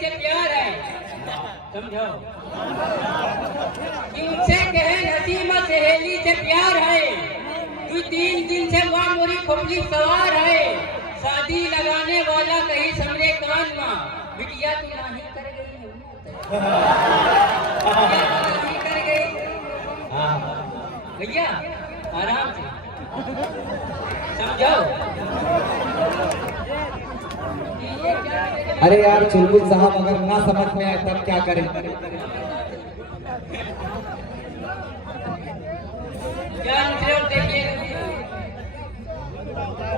से प्यार है, समझो। कि उनसे कहे नसीम सहेली से प्यार है, तू 3 दिन से वहाँ मोरी खोपली सवार है। शादी लगाने वाला कहीं समरे कान माँ, बिटिया तू नहीं कर गई नहीं कर गई। भैया आराम से समझो। अरे यार चुलबुल साहब अगर ना समझ में आए तब क्या करें? क्या मतलब देखिए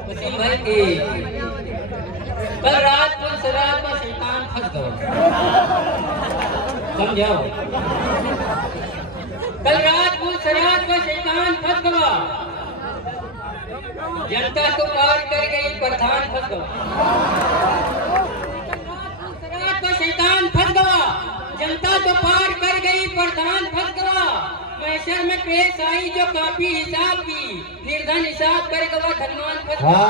वसीम भाई की कल रात को शराब में शैतान फंस गया, समझो। कल रात को शराब में शैतान फंस गया, जनता तो पार कर गई, प्रधान फंस गया। शराब में शैतान फंस गया, जनता तो पार कर गई, प्रधान फंस गया। मैशर में पेश आई जो काफी हिसाब की, निर्धन हिसाब कर गया, धनवान फंस गया।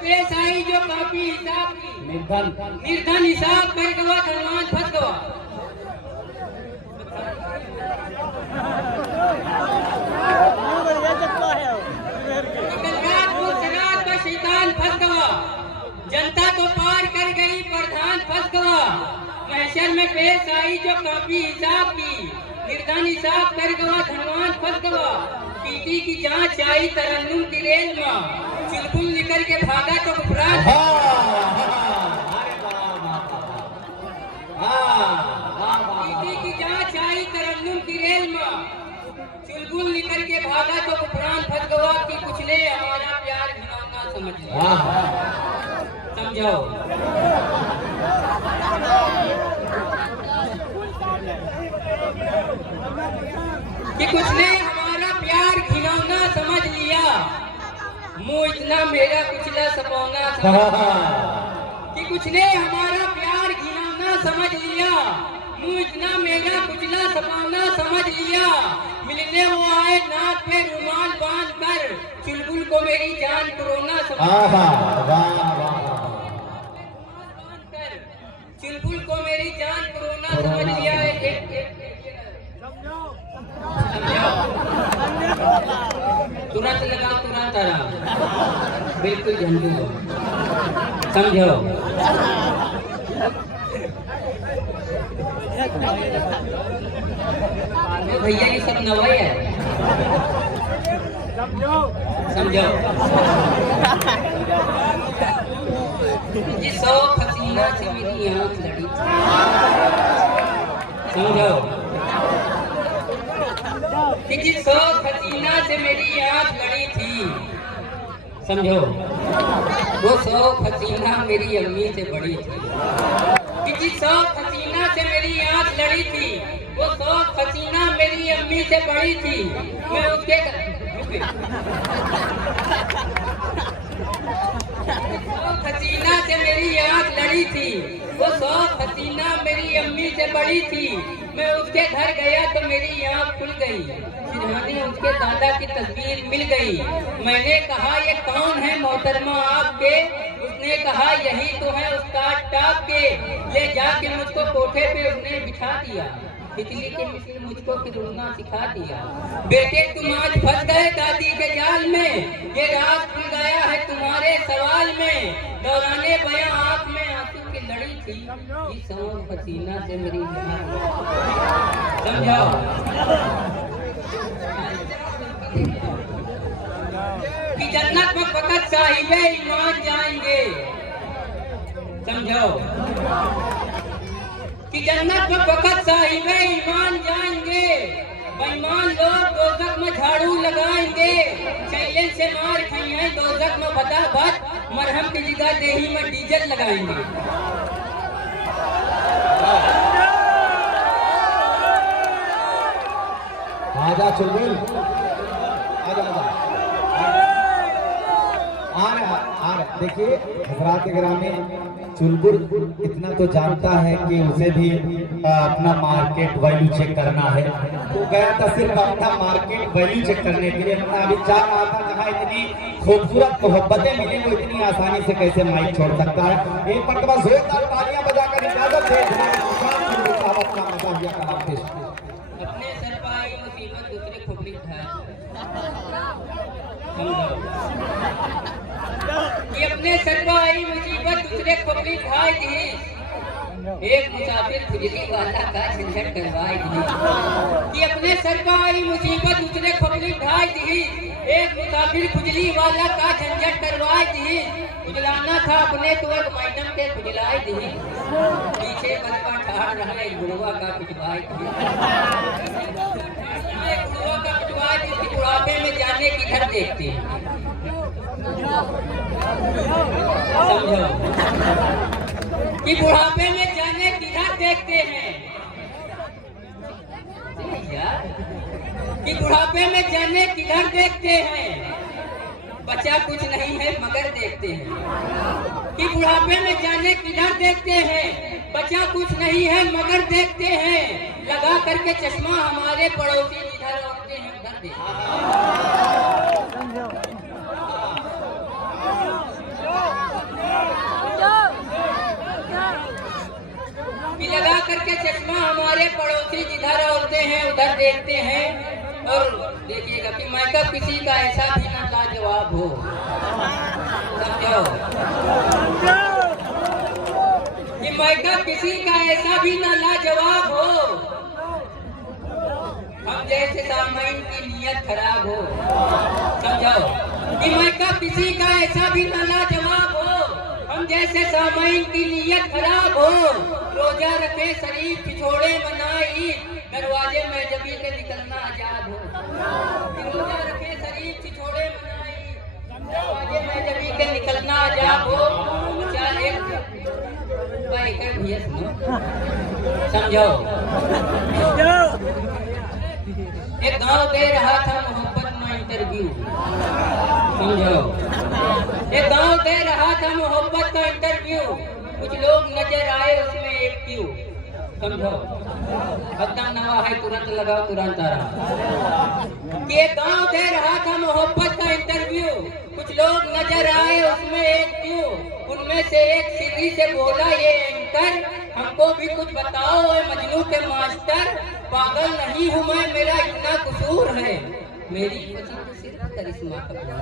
पेश आई जो काफी हिसाब की, निर्धन हिसाब कर गया, धनवान फंस गया। शराब का शैतान फंस गया, जनता तो पार कर गई, प्रधान फंस गया। महशर में पेश आई जो काफी हिसाब की, निर्धन हिसाब कर गया, धनवान फंस गया। पीटी की जांच आई तरन्नुम की रेल में, चुलबुल निकल के भागा तो गुफरान। पीटी की जांच आई तरन्नुम की रेल में, चुलबुल निकल के भागा तो गुफरान फंस गया। कि कुछ ले हमारा प्यार घिनौना समझ लिया, समझो। कि कुछ ने हमारा प्यार घिनौना समझ लिया, मुँह इतना मेरा कुचला सपौना समझ लिया। कि कुछ ने हमारा प्यार घिनौना समझ लिया, मुँह इतना मेरा कुचला सपौना समझ लिया। मिलने वो आए नाक पे रुमाल बांध कर, चुलबुल को मेरी जान कोरोना समझ लिया। चुलबुल को मेरी जान कोरोना समझ लिया। तुरंत लगा तुरंत आराम, बिल्कुल झंडू हो, समझो। भैया ये सब नवाई है, समझो। जिस 100 हसीना से मेरी आंख लड़ी थी, समझो। कि जिस 100 हसीना से मेरी आंख लड़ी थी, समझो। वो 100 हसीना मेरी अम्मी से बड़ी थी। कि जिस 100 हसीना से मेरी आंख लड़ी थी, वो 100 हसीना मेरी अम्मी से बड़ी थी। मैं उसके हसीना से मेरी आंख लड़ी थी, वो 100 हसीना मेरी अम्मी से बड़ी थी। मैं उसके घर गया तो मेरी आंख खुल गई, सिरहाने उसके दादा की तस्वीर मिल गई। मैंने कहा ये कौन है मोहतरमा आपके? उसने कहा यही तो है उस्ताद टाप के। ले जाके मुझको कोठे पे उसने बिठा दिया, तितली के मिसल मुझको खिलौना सिखा दिया। बेटे तुम आज फंस गए दादी के जाल में, ये राज खुल गया है तुम्हारे सवाल में। दौराने बयां आंख में आंसू की लड़ी थी, इस 100 हसीना से मेरी समझो। कि जन्नत में फकत साहिबे ईमान जाएंगे, समझो। कि जन्नत में फकत साहिबे ईमान जाएंगे, बेईमान लोग दोजख में झाड़ू लगाएंगे। चैलेंज से मार खाएंगे दोजख में फटाफट, मरहम की जगह देही में डीजल लगाएंगे। आजा चुलबुल, आजा आजा देखिए हजरात ग्रामी चुलबुल इतना तो जानता है कि उसे भी अपना मार्केट वैल्यू चेक करना है। तो गया था सिर्फ अपना मार्केट वैल्यू चेक करने के लिए। अपना अभी चाह रहा था कहाँ इतनी खूबसूरत मोहब्बतें मिली, वो इतनी आसानी से कैसे माइक छोड़ सकता है। एक मरतबा जोरदार तालियां बजाकर इजाजत दे। अपने सर पर आई मुसीबत दूसरे खोपड़ी उठाए। कि अपने सर पर आई मुसीबत दूसरे खोपड़ी उठाई दी। एक मुसाफिर खुजली वाला का झंझट करवाई दी। कि अपने सर पर आई मुसीबत दूसरे खोपड़ी उठाई दी। एक मुसाफिर खुजली वाला का झंझट करवाई दी। खुजलाना था अपने तो एक मैडम के खुजलाई दी। पीछे बचपा ठाड़ रहा एक बुढ़वा का खुजवाई दी। बुढ़वा का खुजवाई दी कि बुढ़ापे में जाने किधर देखते हैं। समझो कि बुढ़ापे में जाने किधर देखते हैं। कि बुढ़ापे में जाने किधर देखते हैं। बचा कुछ नहीं है मगर देखते हैं। कि बुढ़ापे में जाने किधर देखते हैं। बचा कुछ नहीं है मगर देखते हैं। लगा करके चश्मा हमारे पड़ोसी जिधर होते हैं उधर देखते हैं। लगा करके चश्मा हमारे पड़ोसी जिधर औरते हैं उधर देखते हैं। और देखिएगा कि मेकअप किसी का ऐसा भी ना लाजवाब हो। समझो कि मेकअप किसी का ऐसा भी ना लाजवाब हो। हम जैसे सामाइन की नीयत खराब हो। समझो कि मेकअप किसी का ऐसा भी ना लाजवाब हो। हम जैसे सामाइन की नीयत खराब हो। रोजा रखे शरीफ पिछोड़े मनाई। दरवाजे में जबी के निकलना आजाद हो। रोजा रखे शरीफ पिछोड़े मनाई। दरवाजे में जबी के निकलना आजाद हो। भैया सुनो। समझो एक गांव दे रहा था मोहब्बत में इंटरव्यू। समझो एक गांव दे रहा था मोहब्बत का इंटरव्यू। कुछ लोग नजर आए उसमें एक क्यों। समझो बदनाम नवा है तुरंत लगाओ तुरंत आ रहा। ये गांव दे रहा था मोहब्बत का इंटरव्यू। कुछ लोग नजर आए उसमें एक क्यों। उनमें से एक सीधी से बोला ये एंकर हमको भी कुछ बताओ मजनू के मास्टर। पागल नहीं हूँ मैं मेरा इतना कसूर है। मेरी पसंद सिर्फ करिश्मा कपूर।